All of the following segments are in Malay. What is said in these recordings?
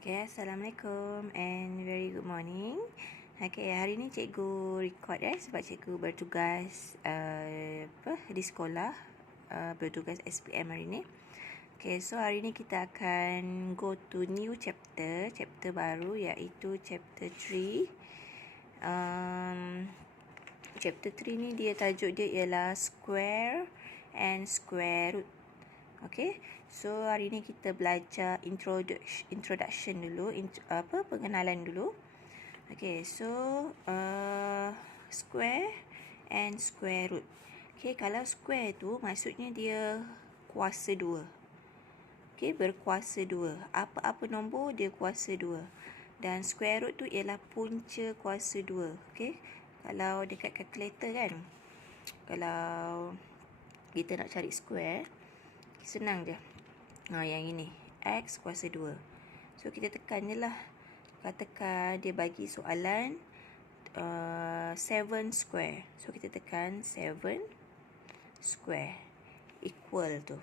Okay, Assalamualaikum and very good morning. Okay, hari ni cikgu record sebab cikgu bertugas di sekolah, bertugas SPM hari ni. Okay, so hari ni kita akan go to new chapter baru iaitu chapter 3. Chapter 3 ni dia tajuk dia ialah square and square root. Okay, so hari ni kita belajar introduction dulu, pengenalan dulu. Okay, so square and square root. Okay, kalau square tu maksudnya dia kuasa 2. Okay, berkuasa 2. Apa-apa nombor dia kuasa 2. Dan square root tu ialah punca kuasa 2. Okay, kalau dekat calculator kan, kalau kita nak cari square, senang je. Yang ini X kuasa 2. So kita tekan je lah. Katakan dia bagi soalan 7 square. So kita tekan 7 square equal tu.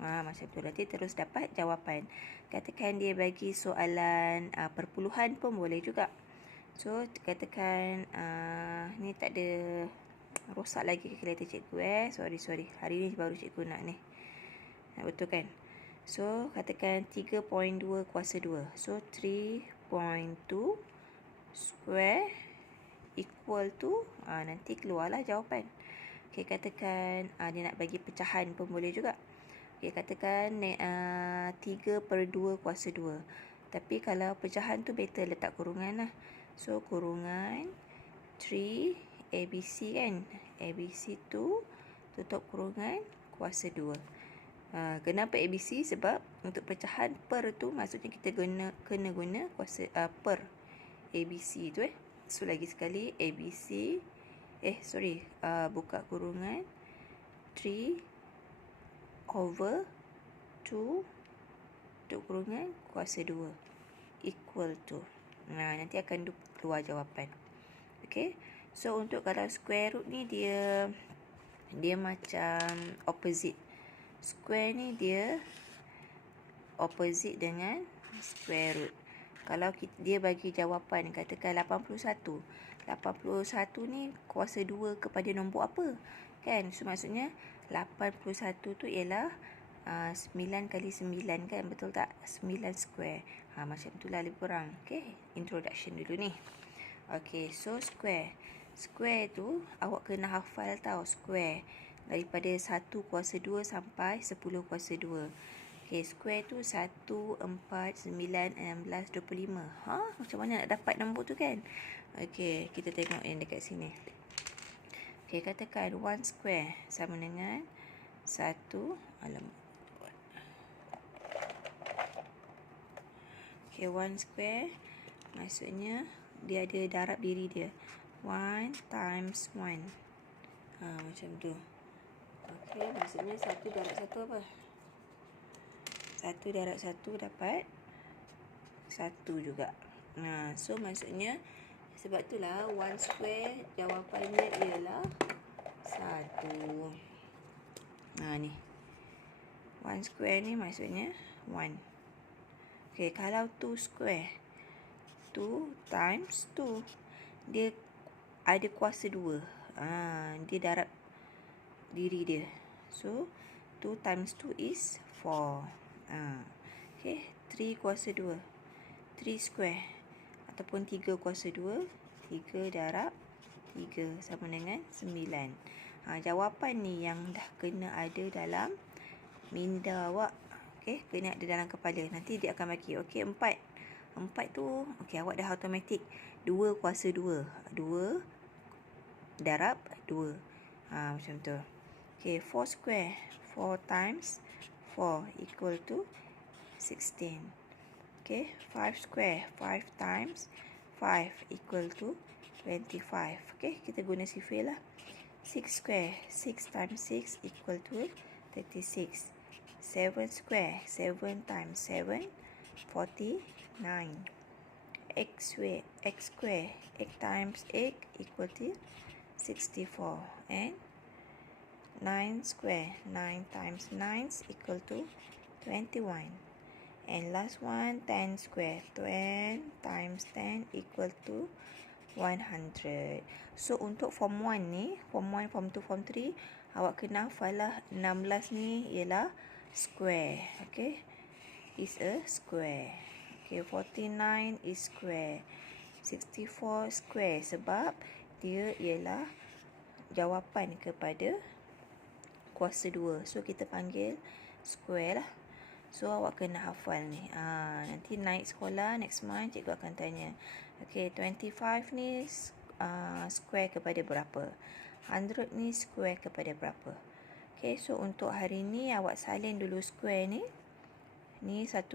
Macam tu nanti terus dapat jawapan. Katakan dia bagi soalan perpuluhan pun boleh juga. So katakan ni tak ada, rosak lagi calculator cikgu Sorry. Hari ni baru cikgu nak ni. Betul kan? So katakan 3.2 kuasa 2. So 3.2 square equal to nanti keluarlah jawapan. Okay, katakan dia nak bagi pecahan pun boleh juga. Okay, katakan 3/2 kuasa 2. Tapi kalau pecahan tu better letak kurungan lah. So kurungan 3 ABC kan, ABC tu tutup kurungan kuasa 2. Kenapa ABC? Sebab untuk pecahan per tu maksudnya kita kena guna kuasa per ABC tu So lagi sekali ABC buka kurungan 3/2 tutup kurungan kuasa 2 equal to. Nanti akan keluar jawapan. Okay, so untuk kalau square root ni dia macam opposite. Square ni dia opposite dengan square root. Kalau dia bagi jawapan katakan 81. 81 ni kuasa 2 kepada nombor apa? Kan? So maksudnya 81 tu ialah 9 kali 9 kan? Betul tak? 9 square. Macam tu lah lebih kurang. Okay, introduction dulu ni. Okay, so square. Square tu awak kena hafal tau square. Daripada 1 kuasa 2 sampai 10 kuasa 2. Okay, square tu 1, 4, 9, 16, 25. Macam mana nak dapat nombor tu kan? Okay, kita tengok yang dekat sini. Okay, katakan 1 square sama dengan 1. Okay, 1 square maksudnya dia ada darab diri dia. 1 times 1. Macam tu. Okay, maksudnya 1 darab 1 apa? 1 darab 1 dapat 1 juga. So maksudnya sebab itulah 1 square jawapannya ialah 1. Ni 1 square ni maksudnya 1. Okay, kalau 2 square, 2 times 2, dia ada kuasa 2. Dia darab diri dia. So 2 times 2 is 4. Okay, 3 kuasa 2. 3 square ataupun 3 kuasa 2. 3 darab 3 sama dengan 9. Jawapan ni yang dah kena ada dalam minda awak. Okay, kena ada dalam kepala. Nanti dia akan bagi. Okay, 4 tu, okay, awak dah automatik. 2 kuasa 2. 2 darab 2. Macam tu. Okay, 4 square. 4 times 4 equal to 16. Okay, 5 square. 5 times 5 equal to 25. Okay, kita guna sifir lah. 6 square. 6 times 6 equal to 36. 7 square. 7 times 7, 49. X square. 8 times 8 equal to 64. And 9 square. 9 times 9 equal to 21. And last one, 10 square. 10 times 10 equal to 100. So, untuk form 1 ni, form 1, form 2, form 3, awak kena hafal lah 16 ni ialah square. Okay. Is a square. Okay, 49 is square. 64 square sebab dia ialah jawapan kepada kuasa 2. So, kita panggil square lah. So, awak kena hafal ni. Nanti naik sekolah, next month, cikgu akan tanya. Okay, 25 ni square kepada berapa? 100 ni square kepada berapa? Okay, so untuk hari ni, awak salin dulu square ni. Ni 1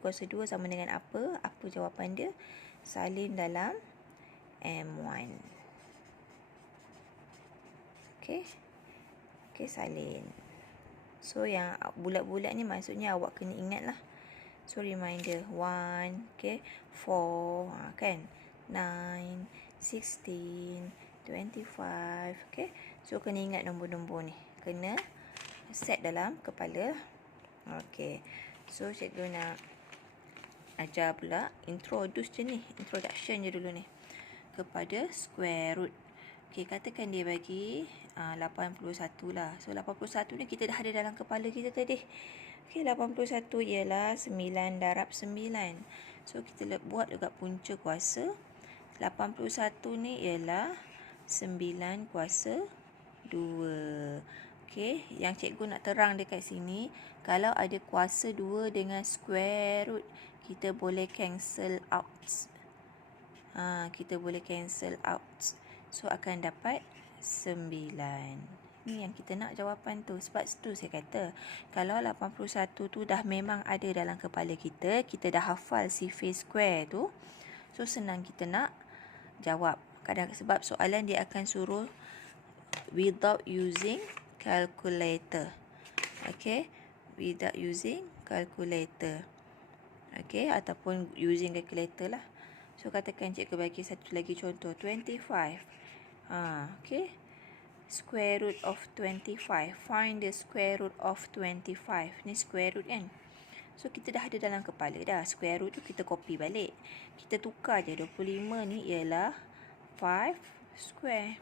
kuasa 2 sama dengan apa? Apa jawapan dia? Salin dalam M1. Okay. Okay, salin. So, yang bulat-bulat ni maksudnya awak kena ingat lah. So, reminder. 1, okay, 4, kan? 9, 16, 25, okay. So, kena ingat nombor-nombor ni. Kena set dalam kepala. Okay. So, cikgu nak ajar pula introduce je ni. Introduction je dulu ni. Kepada square root. Okay, katakan dia bagi 81 lah. So, 81 ni kita dah ada dalam kepala kita tadi. Okay, 81 ialah 9 darab 9. So, kita buat dekat punca kuasa. 81 ni ialah 9 kuasa 2. Okay, yang cikgu nak terang dekat sini, kalau ada kuasa 2 dengan square root, kita boleh cancel out. Kita boleh cancel out. So, akan dapat 9. Ni yang kita nak jawapan tu. Sebab tu saya kata, kalau 81 tu dah memang ada dalam kepala kita, kita dah hafal sifar square tu, so senang kita nak jawab. Sebab soalan dia akan suruh without using calculator. Okay, without using calculator. Okay, ataupun using calculator lah. So, katakan cikgu bagi satu lagi contoh. 25. Okay. Square root of 25. Find the square root of 25. Ni square root kan. So, kita dah ada dalam kepala dah. Square root tu kita copy balik. Kita tukar je. 25 ni ialah 5 square.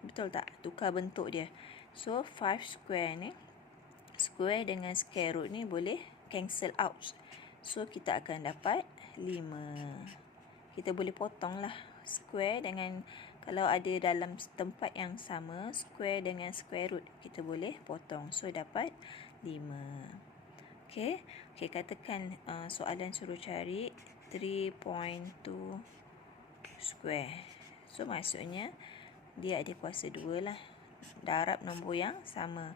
Betul tak? Tukar bentuk dia. So, 5 square ni, square dengan square root ni boleh cancel out. So, kita akan dapat 5. Kita boleh potong lah square dengan, kalau ada dalam tempat yang sama, square dengan square root, kita boleh potong. So, dapat 5. Okay. Okay, katakan soalan suruh cari 3.2 square. So, maksudnya dia ada kuasa 2 lah. Darab nombor yang sama.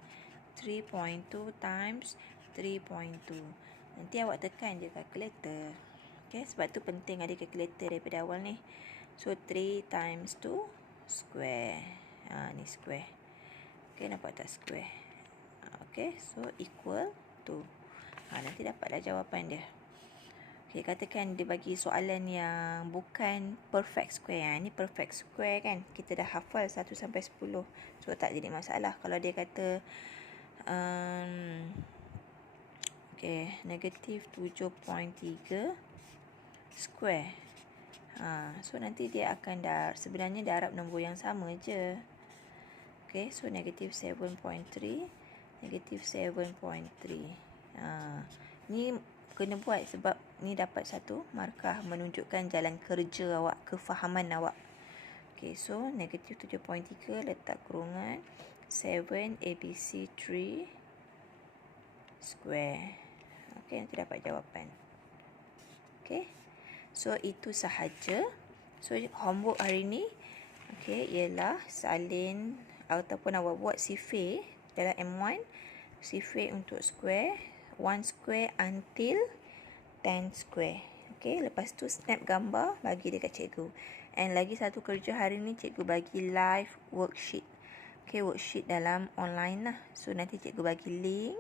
3.2 times 3.2. Nanti awak tekan je kalkulator. Okay, sebab tu penting ada kalkulator daripada awal ni. So, 3 times 2 square. Ni square. Okay, nampak tak square? Okay, so equal to. Nanti dapatlah jawapan dia. Okay, katakan dia bagi soalan yang bukan perfect square. Ni perfect square kan. Kita dah hafal 1 sampai 10. So, tak jadi masalah. Kalau dia kata okay, negatif 7.3 square. So, nanti dia akan sebenarnya darab nombor yang sama je. Okay, so negatif 7.3. Negatif 7.3. Ni kena buat sebab ni dapat satu markah menunjukkan jalan kerja awak, kefahaman awak. Okay, so negatif 7.3 letak kurungan 7 ABC 3 square. Okay, nanti dapat jawapan. Okay, so itu sahaja. So, homework hari ni, okay, ialah salin ataupun awak buat sifar dalam M1. Sifar untuk square. 1 square until 10 square. Okay, lepas tu snap gambar bagi dekat cikgu. And lagi satu kerja hari ni, cikgu bagi live worksheet. Okay, worksheet dalam online lah. So, nanti cikgu bagi link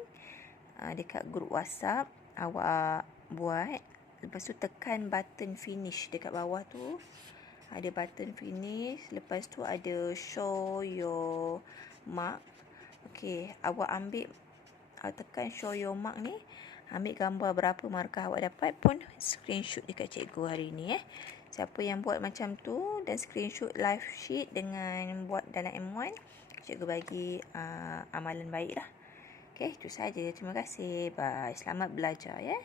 dekat grup WhatsApp. Awak buat. Lepas tu tekan button finish dekat bawah tu. Ada button finish. Lepas tu ada show your mark. Okay, awak ambil, tekan show your mark ni. Ambil gambar berapa markah awak dapat pun screenshot dekat cikgu hari ni. Siapa yang buat macam tu dan screenshot live sheet dengan buat dalam M1, cikgu bagi amalan baik lah. Okay, itu saja. Terima kasih. Bye. Selamat belajar ya.